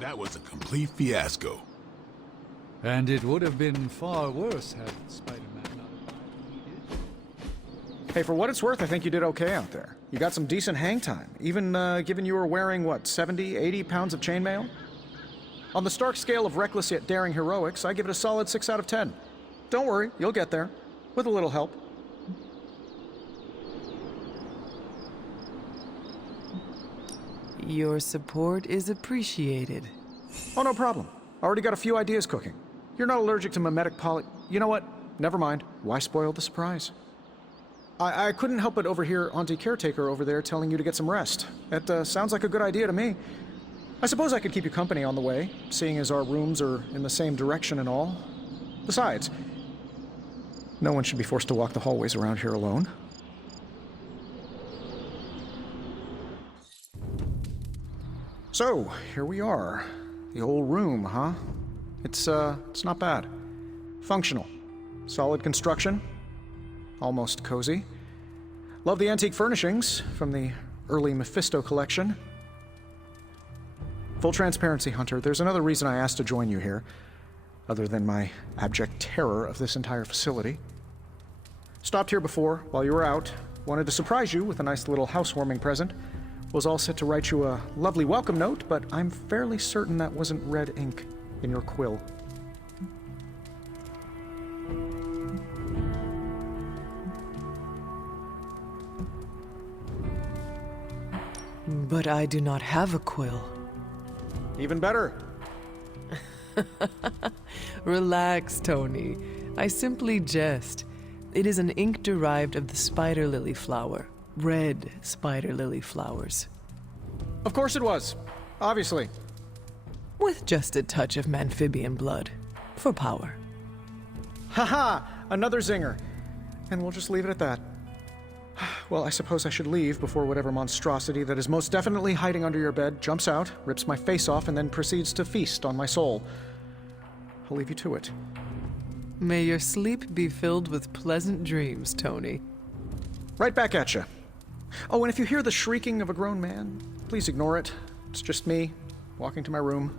That was a complete fiasco. And it would have been far worse had Spider-Man not arrived when he did. Hey, for what it's worth, I think you did okay out there. You got some decent hang time, even given you were wearing, what, 70, 80 pounds of chainmail? On the Stark scale of reckless yet daring heroics, I give it a solid 6 out of 10. Don't worry, you'll get there. With a little help. Your support is appreciated. Oh, no problem. Already got a few ideas cooking. You're not allergic to mimetic poly... You know what? Never mind. Why spoil the surprise? I couldn't help but overhear Auntie Caretaker over there telling you to get some rest. It sounds like a good idea to me. I suppose I could keep you company on the way, seeing as our rooms are in the same direction and all. Besides, no one should be forced to walk the hallways around here alone. So, here we are. The old room, huh? It's not bad. Functional. Solid construction. Almost cozy. Love the antique furnishings from the early Mephisto collection. Full transparency, Hunter, there's another reason I asked to join you here, other than my abject terror of this entire facility. Stopped here before, while you were out. Wanted to surprise you with a nice little housewarming present. Was all set to write you a lovely welcome note, but I'm fairly certain that wasn't red ink in your quill. But I do not have a quill. Even better. Relax, Tony. I simply jest. It is an ink derived of the spider lily flower. Red spider lily flowers. Of course it was. Obviously. With just a touch of amphibian blood. For power. Haha! Another zinger. And we'll just leave it at that. Well, I suppose I should leave before whatever monstrosity that is most definitely hiding under your bed jumps out, rips my face off, and then proceeds to feast on my soul. I'll leave you to it. May your sleep be filled with pleasant dreams, Tony. Right back at you. Oh, and if you hear the shrieking of a grown man, please ignore it. It's just me, walking to my room.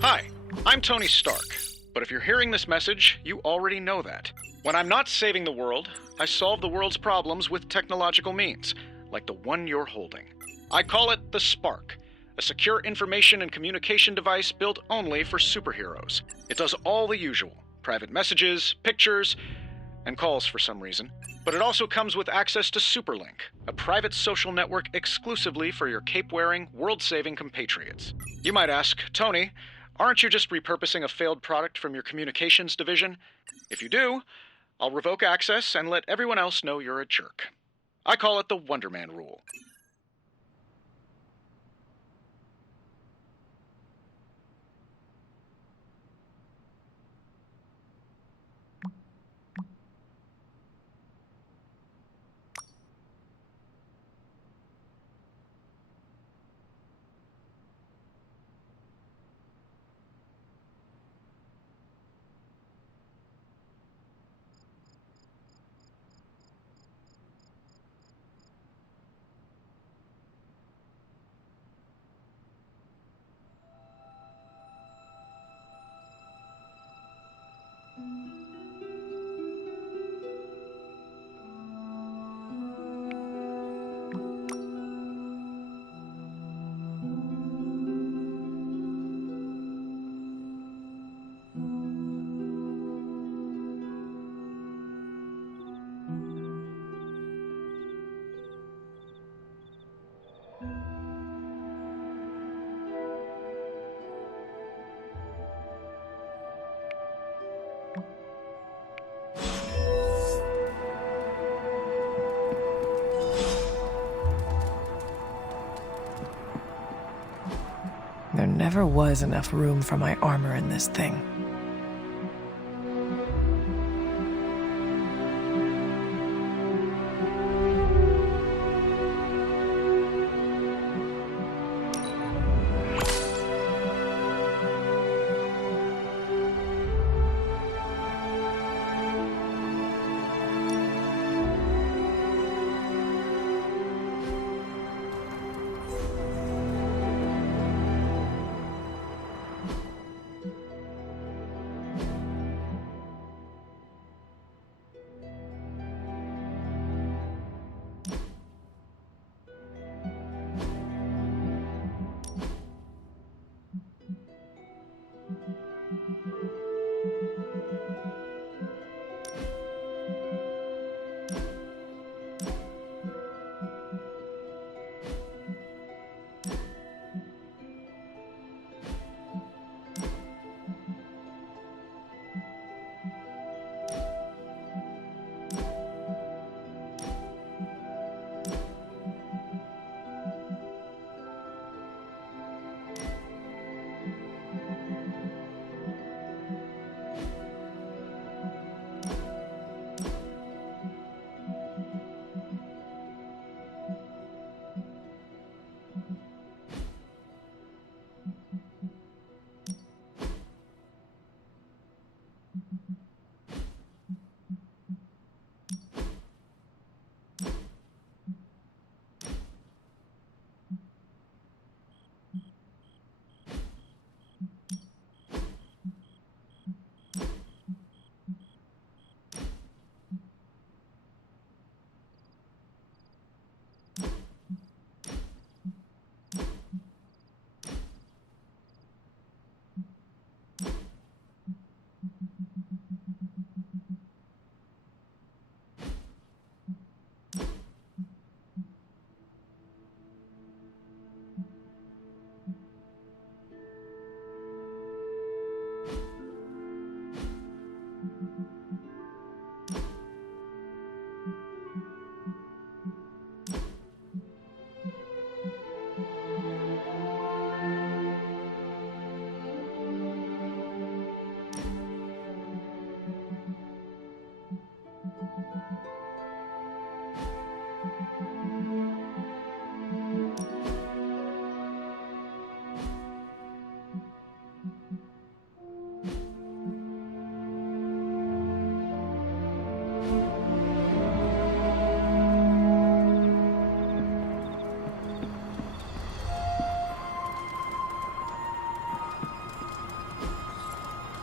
Hi, I'm Tony Stark. But if you're hearing this message, you already know that. When I'm not saving the world, I solve the world's problems with technological means, like the one you're holding. I call it the Spark. A secure information and communication device built only for superheroes. It does all the usual. Private messages, pictures, and calls for some reason. But it also comes with access to Superlink, a private social network exclusively for your cape-wearing, world-saving compatriots. You might ask, Tony, aren't you just repurposing a failed product from your communications division? If you do, I'll revoke access and let everyone else know you're a jerk. I call it the Wonder Man rule. There never was enough room for my armor in this thing.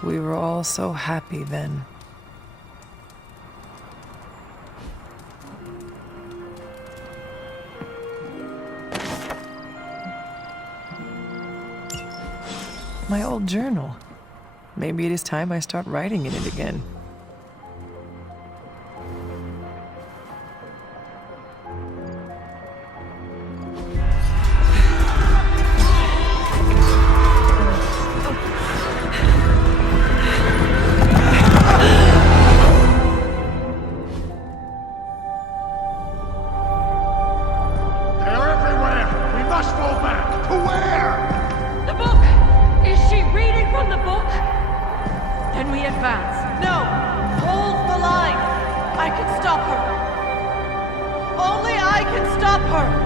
We were all so happy then. My old journal. Maybe it is time I start writing in it again. They're everywhere! We must fall back! To where? The book! Is she reading from the book? Then we advance. No! Hold the line! I can stop her! Only I can stop her!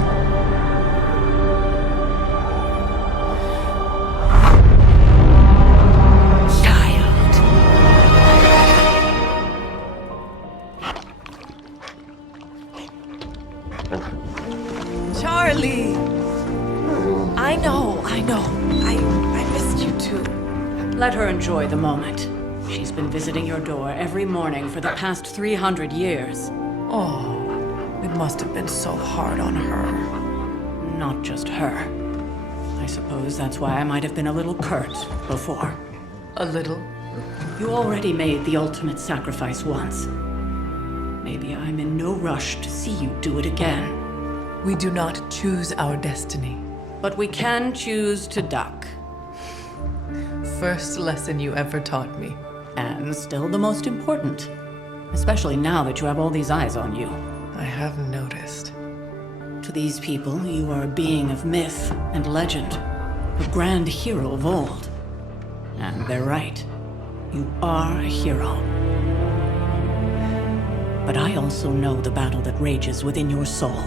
Charlie! I know. I missed you too. Let her enjoy the moment. She's been visiting your door every morning for the past 300 years. Oh, it must have been so hard on her. Not just her. I suppose that's why I might have been a little curt before. A little? You already made the ultimate sacrifice once. Maybe I'm in no rush to see you do it again. We do not choose our destiny. But we can choose to duck. First lesson you ever taught me. And still the most important. Especially now that you have all these eyes on you. I have noticed. To these people, you are a being of myth and legend. A grand hero of old. And they're right. You are a hero. But I also know the battle that rages within your soul.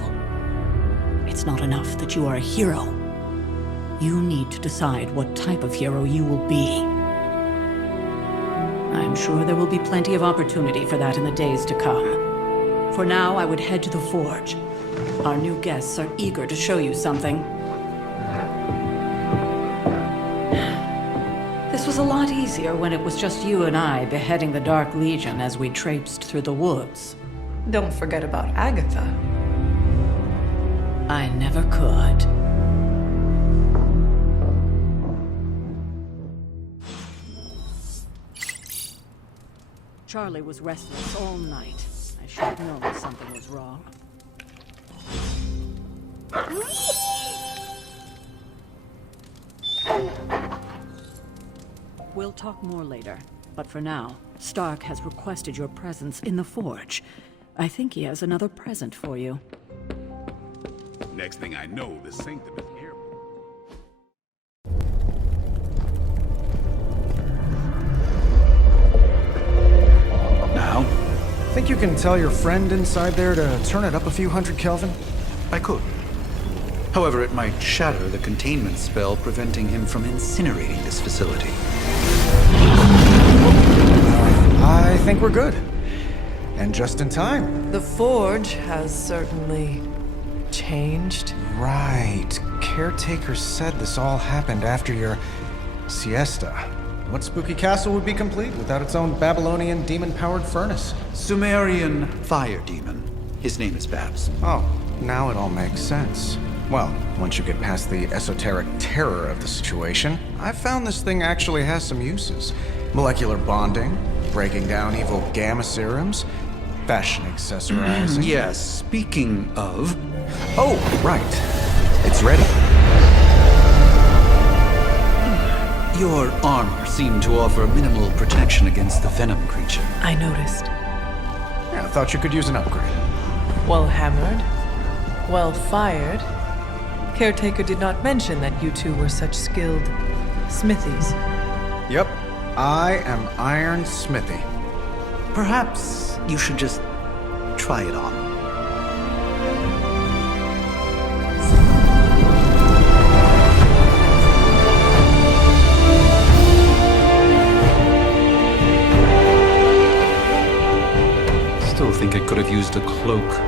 It's not enough that you are a hero. You need to decide what type of hero you will be. I'm sure there will be plenty of opportunity for that in the days to come. For now, I would head to the Forge. Our new guests are eager to show you something. This was a lot easier when it was just you and I beheading the Dark Legion as we traipsed through the woods. Don't forget about Agatha. I never could. Charlie was restless all night. I should have known something was wrong. We'll talk more later, but for now, Stark has requested your presence in the Forge. I think he has another present for you. Next thing I know, the Sanctum is here. Now? Think you can tell your friend inside there to turn it up a few hundred Kelvin? I could. However, it might shatter the containment spell preventing him from incinerating this facility. I think we're good. And just in time. The Forge has certainly changed. Right. Caretaker said this all happened after your siesta. What spooky castle would be complete without its own Babylonian demon-powered furnace? Sumerian fire demon. His name is Babs. Oh, now it all makes sense. Well, once you get past the esoteric terror of the situation, I've found this thing actually has some uses. Molecular bonding, breaking down evil gamma serums, fashion accessorizing. Yes, speaking of... Oh, right. It's ready. Your armor seemed to offer minimal protection against the venom creature. I noticed. Yeah, I thought you could use an upgrade. Well hammered, well fired. Caretaker did not mention that you two were such skilled smithies. Yep, I am Iron Smithy. Perhaps you should just try it on. Still think it could have used a cloak.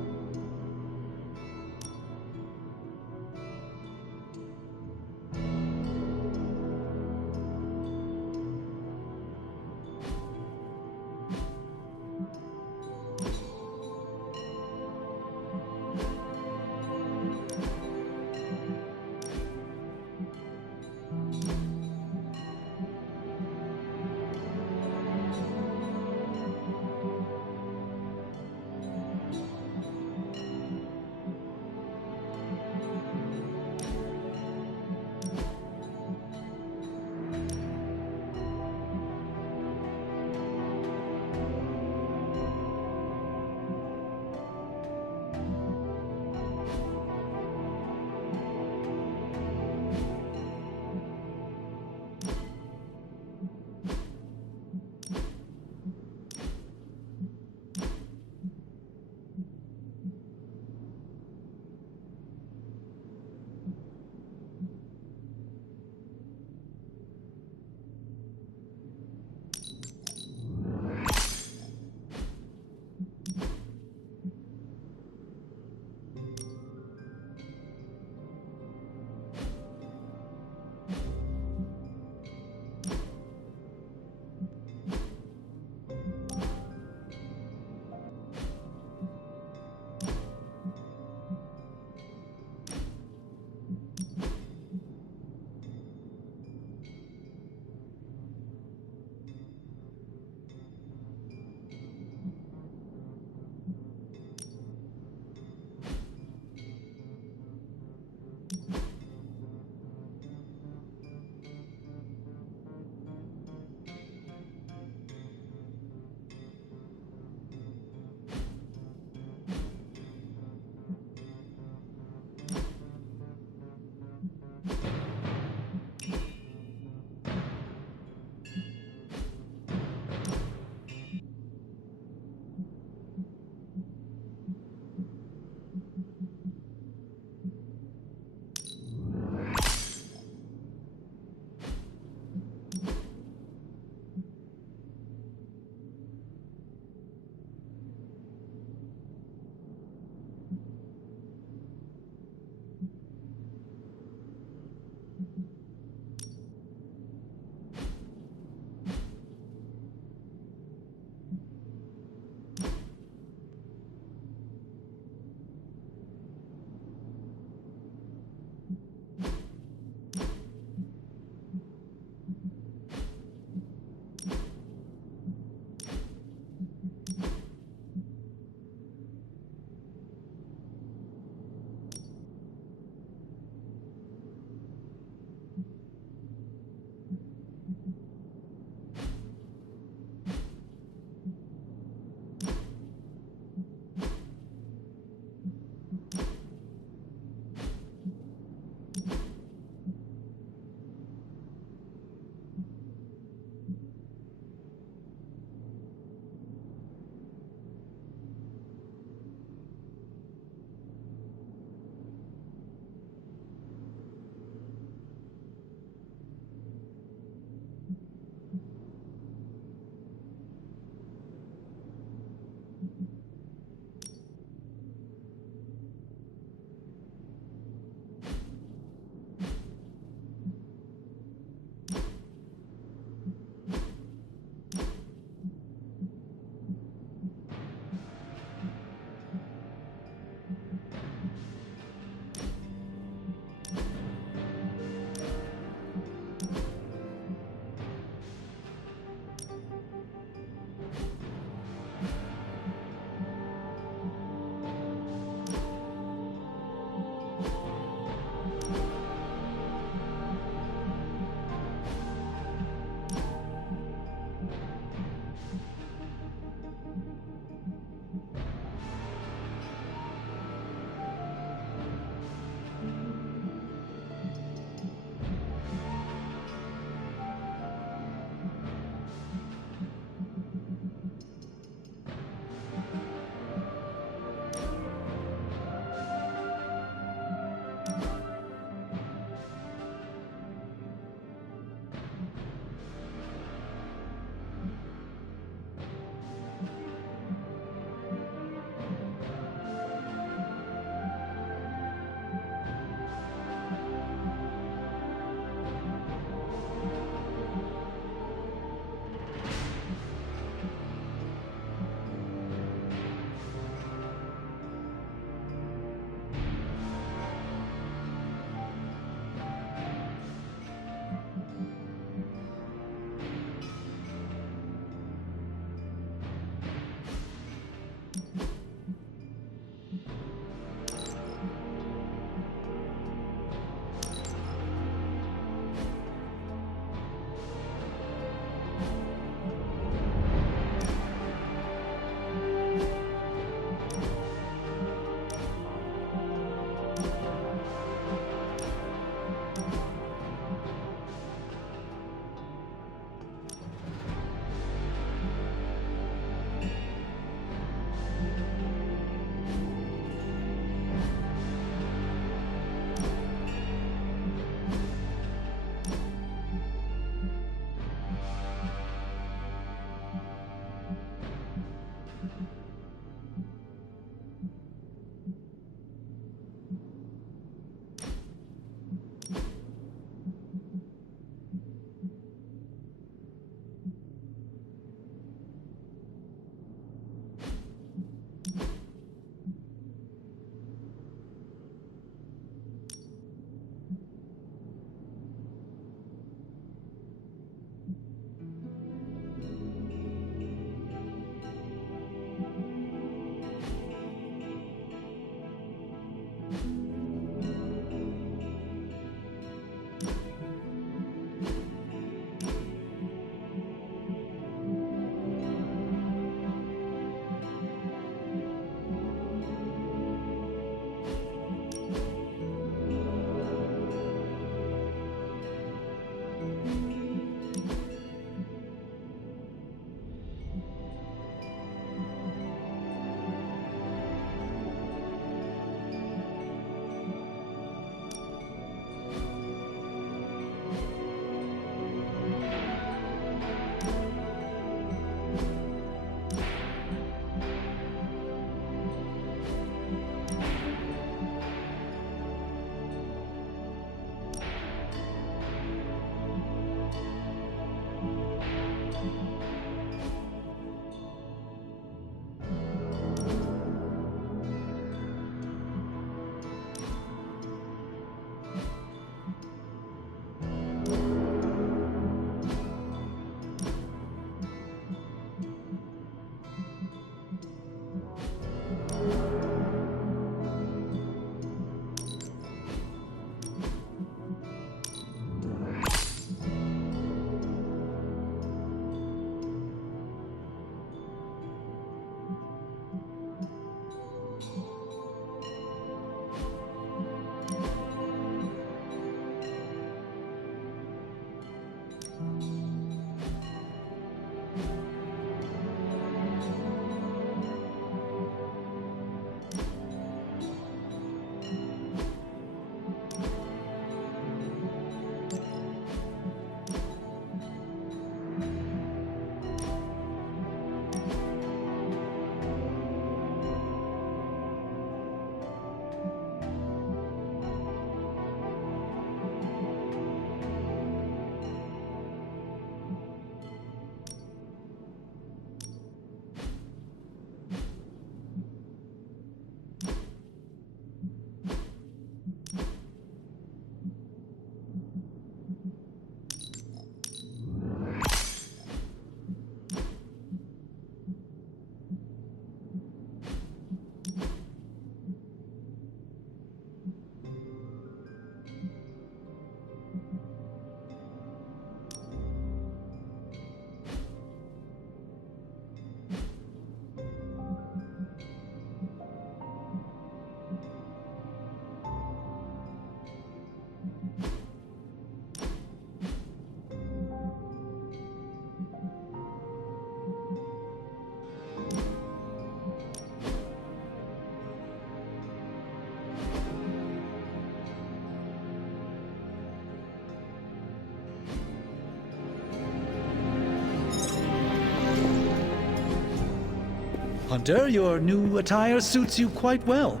Hunter, your new attire suits you quite well.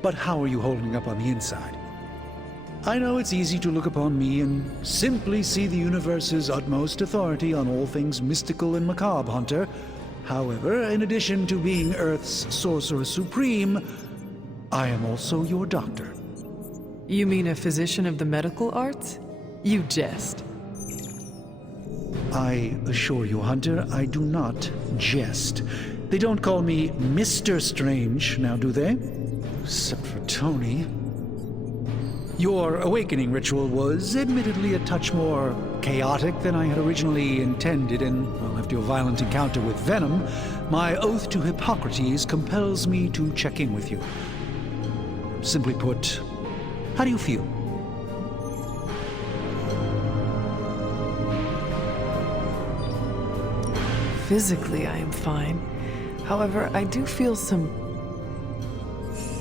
But how are you holding up on the inside? I know it's easy to look upon me and simply see the universe's utmost authority on all things mystical and macabre, Hunter. However, in addition to being Earth's Sorcerer Supreme, I am also your doctor. You mean a physician of the medical arts? You jest. I assure you, Hunter, I do not jest. They don't call me Mr. Strange, now do they? Except for Tony. Your awakening ritual was admittedly a touch more chaotic than I had originally intended, and, well, after your violent encounter with Venom, my oath to Hippocrates compels me to check in with you. Simply put, how do you feel? Physically, I am fine. However, I do feel some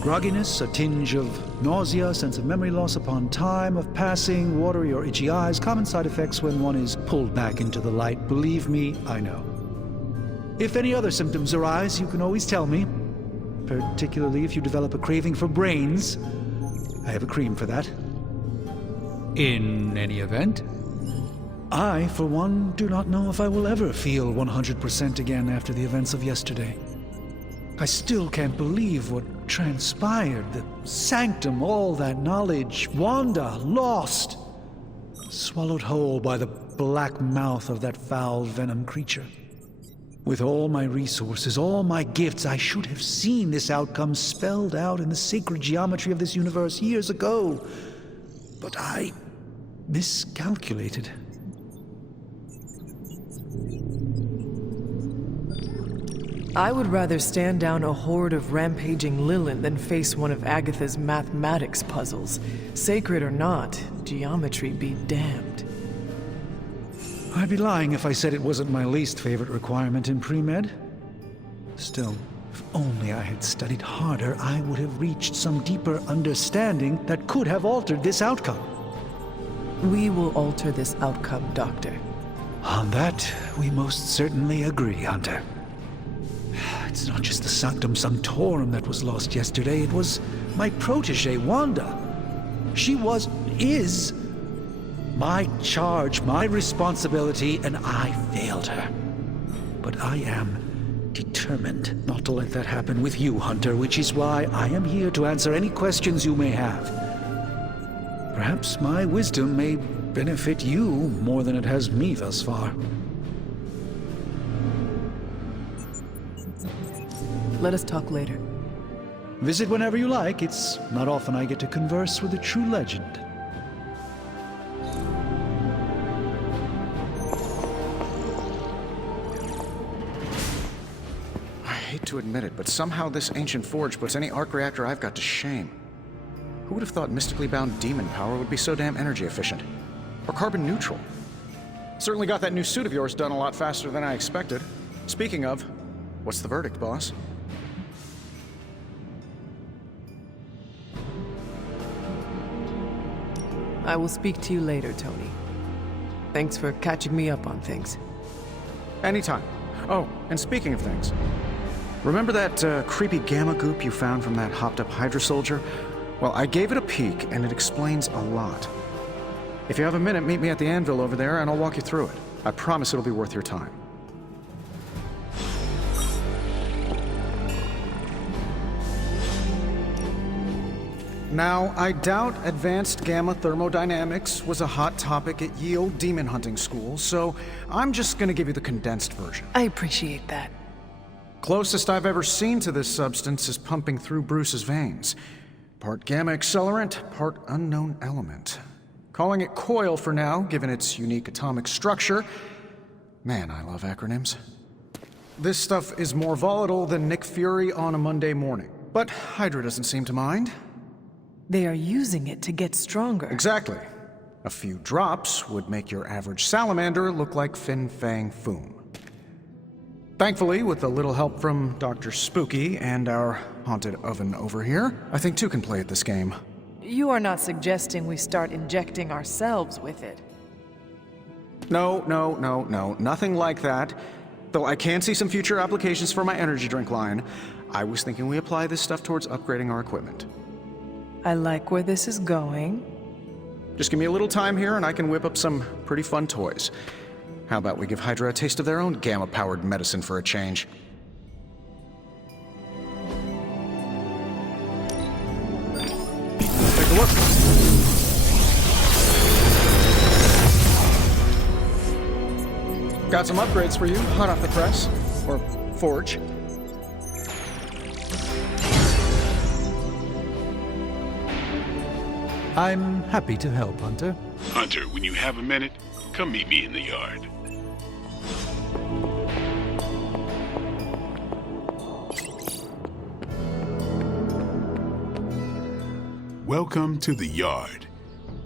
grogginess, a tinge of nausea, sense of memory loss upon time of passing, watery or itchy eyes, common side effects when one is pulled back into the light. Believe me, I know. If any other symptoms arise, you can always tell me, particularly if you develop a craving for brains. I have a cream for that. In any event, I, for one, do not know if I will ever feel 100% again after the events of yesterday. I still can't believe what transpired. The sanctum, all that knowledge, Wanda, lost. Swallowed whole by the black mouth of that foul Venom creature. With all my resources, all my gifts, I should have seen this outcome spelled out in the sacred geometry of this universe years ago. But I miscalculated. I would rather stand down a horde of rampaging Lilin than face one of Agatha's mathematics puzzles. Sacred or not, geometry be damned. I'd be lying if I said it wasn't my least favorite requirement in pre-med. Still, if only I had studied harder, I would have reached some deeper understanding that could have altered this outcome. We will alter this outcome, Doctor. On that, we most certainly agree, Hunter. It's not just the Sanctum Sanctorum that was lost yesterday, it was my protege, Wanda. She is my charge, my responsibility, and I failed her. But I am determined not to let that happen with you, Hunter, which is why I am here to answer any questions you may have. Perhaps my wisdom may benefit you more than it has me thus far. Let us talk later. Visit whenever you like. It's not often I get to converse with a true legend. I hate to admit it, but somehow this ancient forge puts any arc reactor I've got to shame. Who would have thought mystically bound demon power would be so damn energy efficient? Or carbon neutral? Certainly got that new suit of yours done a lot faster than I expected. Speaking of, what's the verdict, boss? I will speak to you later, Tony. Thanks for catching me up on things. Anytime. Oh, and speaking of things, remember that creepy gamma goop you found from that hopped-up Hydra soldier? Well, I gave it a peek, and it explains a lot. If you have a minute, meet me at the anvil over there, and I'll walk you through it. I promise it'll be worth your time. Now, I doubt advanced gamma thermodynamics was a hot topic at Ye Olde Demon Hunting School, so I'm just gonna give you the condensed version. I appreciate that. Closest I've ever seen to this substance is pumping through Bruce's veins. Part gamma accelerant, part unknown element. Calling it Coil for now, given its unique atomic structure. Man, I love acronyms. This stuff is more volatile than Nick Fury on a Monday morning. But Hydra doesn't seem to mind. They are using it to get stronger. Exactly. A few drops would make your average salamander look like Fin Fang Foom. Thankfully, with a little help from Dr. Spooky and our haunted oven over here, I think two can play at this game. You are not suggesting we start injecting ourselves with it. No, nothing like that. Though I can see some future applications for my energy drink line. I was thinking we apply this stuff towards upgrading our equipment. I like where this is going. Just give me a little time here and I can whip up some pretty fun toys. How about we give Hydra a taste of their own gamma-powered medicine for a change? Take a look. Got some upgrades for you, hot off the press. Or forge. I'm happy to help, Hunter. Hunter, when you have a minute, come meet me in the yard. Welcome to the yard.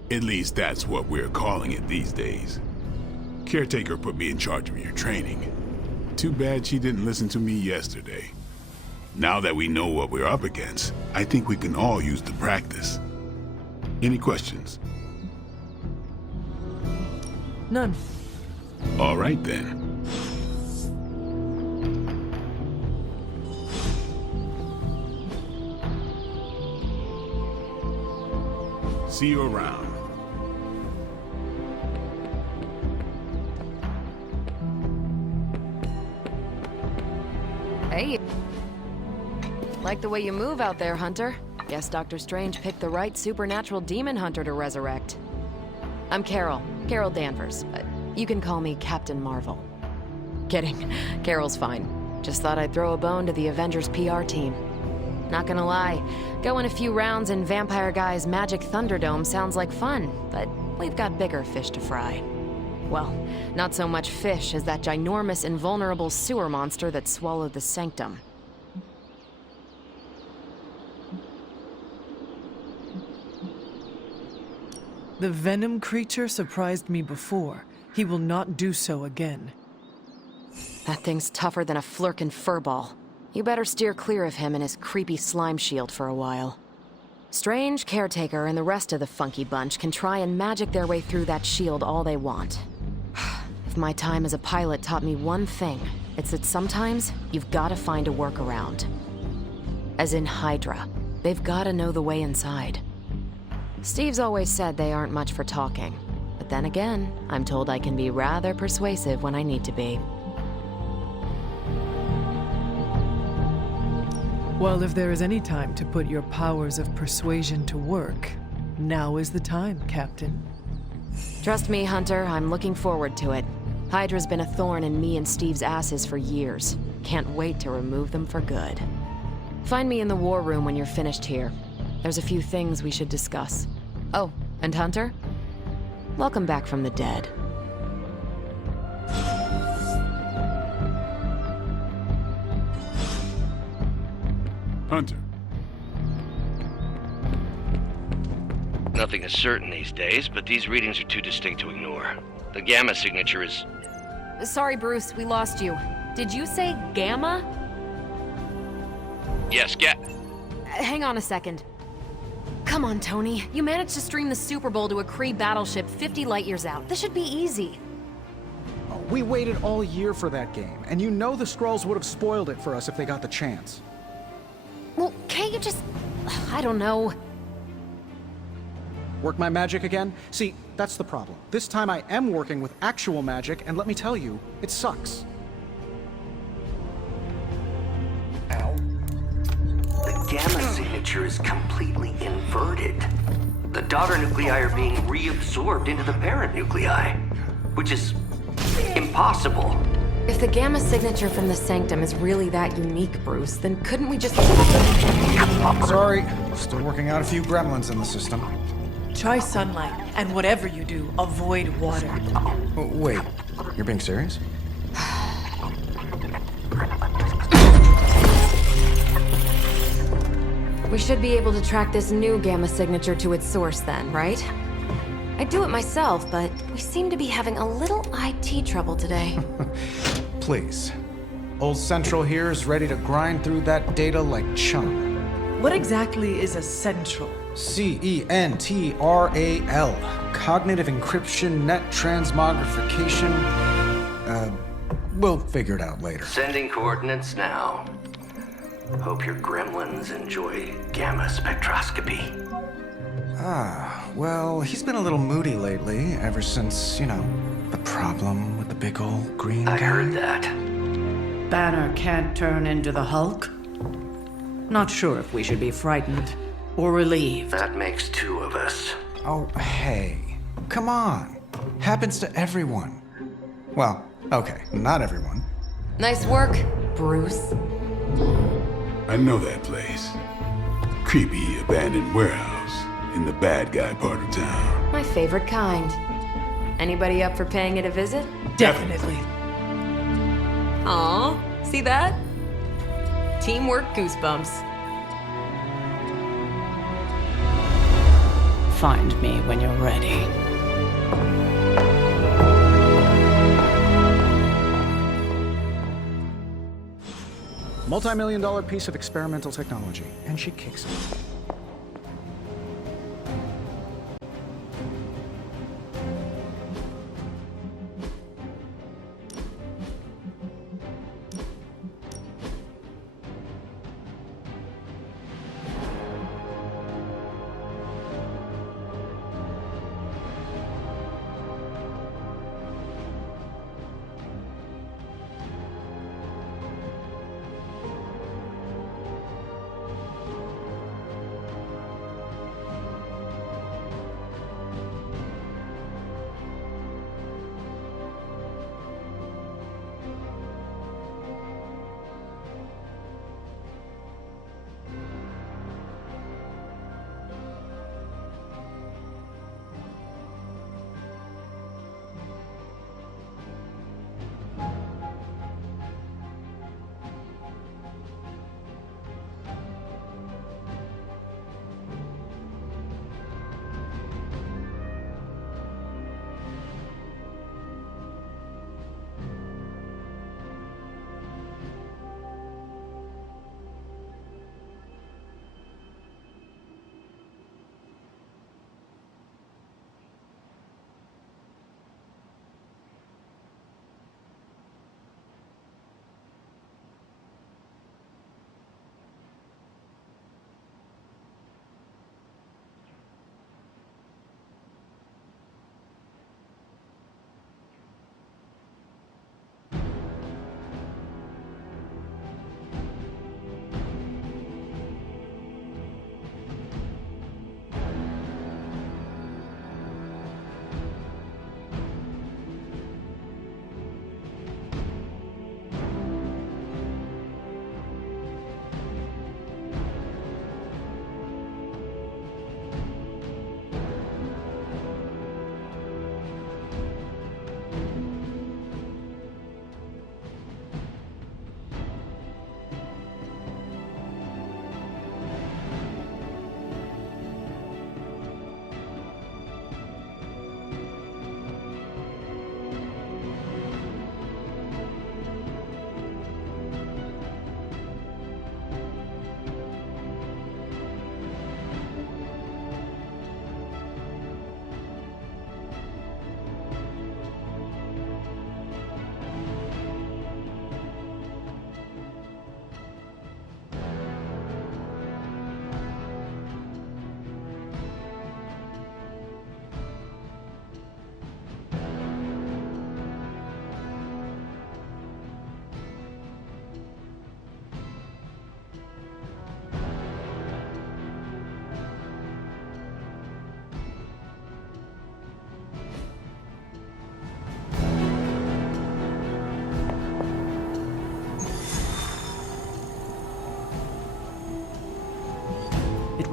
At least that's what we're calling it these days. Caretaker put me in charge of your training. Too bad she didn't listen to me yesterday. Now that we know what we're up against, I think we can all use the practice. Any questions? None. All right then. See you around. Hey. Like the way you move out there, Hunter. Guess Dr. Strange picked the right supernatural demon hunter to resurrect. I'm Carol Danvers, but you can call me Captain Marvel. Kidding, Carol's fine. Just thought I'd throw a bone to the Avengers PR team. Not gonna lie, going a few rounds in Vampire Guy's Magic Thunderdome sounds like fun, but we've got bigger fish to fry. Well, not so much fish as that ginormous invulnerable sewer monster that swallowed the Sanctum. The Venom creature surprised me before, He will not do so again. That thing's tougher than a Flurkin furball. You better steer clear of him and his creepy slime shield for a while. Strange, Caretaker, and the rest of the funky bunch can try and magic their way through that shield all they want. If my time as a pilot taught me one thing, it's that sometimes you've got to find a workaround. As in Hydra, they've got to know the way inside. Steve's always said they aren't much for talking, but then again, I'm told I can be rather persuasive when I need to be. Well, if there is any time to put your powers of persuasion to work, now is the time, Captain. Trust me, Hunter, I'm looking forward to it. Hydra's been a thorn in me and Steve's asses for years. Can't wait to remove them for good. Find me in the war room when you're finished here. There's a few things we should discuss. Oh, and Hunter? Welcome back from the dead. Hunter. Nothing is certain these days, but these readings are too distinct to ignore. The Gamma signature is... Sorry, Bruce, we lost you. Did you say Gamma? Yes, Hang on a second. Come on, Tony. You managed to stream the Super Bowl to a Kree battleship 50 light-years out. This should be easy. We waited all year for that game, and you know the Skrulls would have spoiled it for us if they got the chance. Well, can't you just... I don't know. Work my magic again? See, that's the problem. This time I am working with actual magic, and let me tell you, it sucks. The Gamma signature is completely inverted. The daughter nuclei are being reabsorbed into the parent nuclei, which is impossible. If the Gamma signature from the Sanctum is really that unique, Bruce, then couldn't we just... Sorry, still working out a few gremlins in the system. Try sunlight, and whatever you do, avoid water. Oh, wait, you're being serious? We should be able to track this new Gamma signature to its source then, right? I'd do it myself, but we seem to be having a little IT trouble today. Please. Old Central here is ready to grind through that data like chum. What exactly is a central? CENTRAL. Cognitive encryption, net transmogrification. We'll figure it out later. Sending coordinates now. Hope your gremlins enjoy gamma spectroscopy. Well, he's been a little moody lately, ever since, you know, the problem with the big old green guy. I heard that. Banner can't turn into the Hulk? Not sure if we should be frightened or relieved. That makes two of us. Oh, hey. Come on. Happens to everyone. Well, okay, not everyone. Nice work, Bruce. I know that place. Creepy abandoned warehouse in the bad guy part of town. My favorite kind. Anybody up for paying it a visit? Definitely. Aw, see that? Teamwork goosebumps. Find me when you're ready. Multi-million-dollar piece of experimental technology, and she kicks it.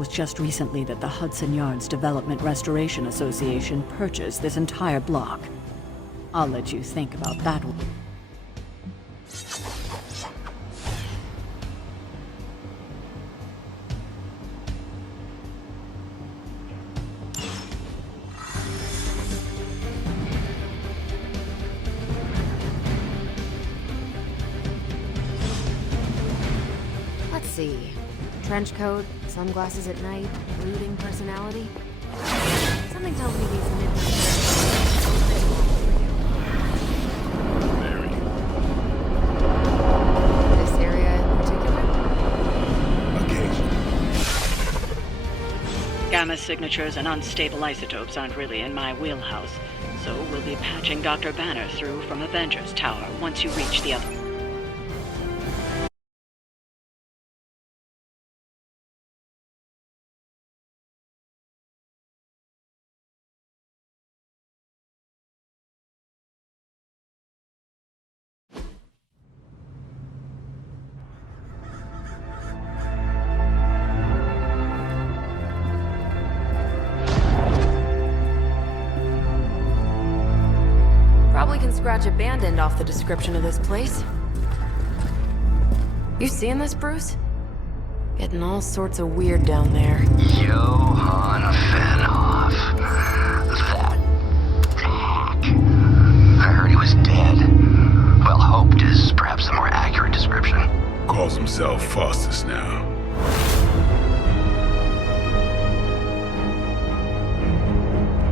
was just recently that the Hudson Yards Development Restoration Association purchased this entire block. I'll let you think about that one. Let's see. Trench coat, sunglasses at night, brooding personality. Something tells me these This area in particular? Occasionally. Gamma signatures and unstable isotopes aren't really in my wheelhouse, so we'll be patching Dr. Banner through from Avengers Tower once you reach the other. Probably can scratch abandoned off the description of this place. You seeing this, Bruce? Getting all sorts of weird down there. Johann Fenhoff. That hack. I heard he was dead. Well, hoped is perhaps the more accurate description. Calls himself Faustus now.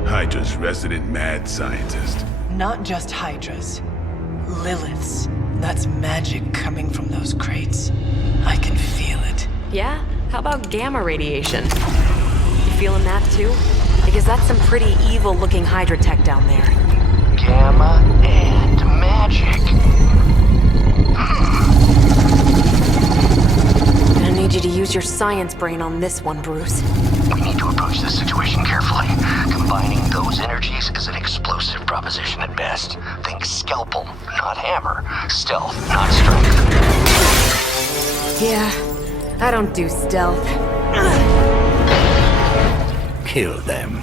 Hydra's resident mad scientist. Not just Hydras. Liliths. That's magic coming from those crates. I can feel it. Yeah? How about gamma radiation? You feeling that too? Because that's some pretty evil-looking Hydra tech down there. Gamma and magic. I need you to use your science brain on this one, Bruce. We need to approach this situation carefully. Combining those energies is an explosive proposition at best. Think scalpel, not hammer. Stealth, not strength. Yeah, I don't do stealth. Kill them.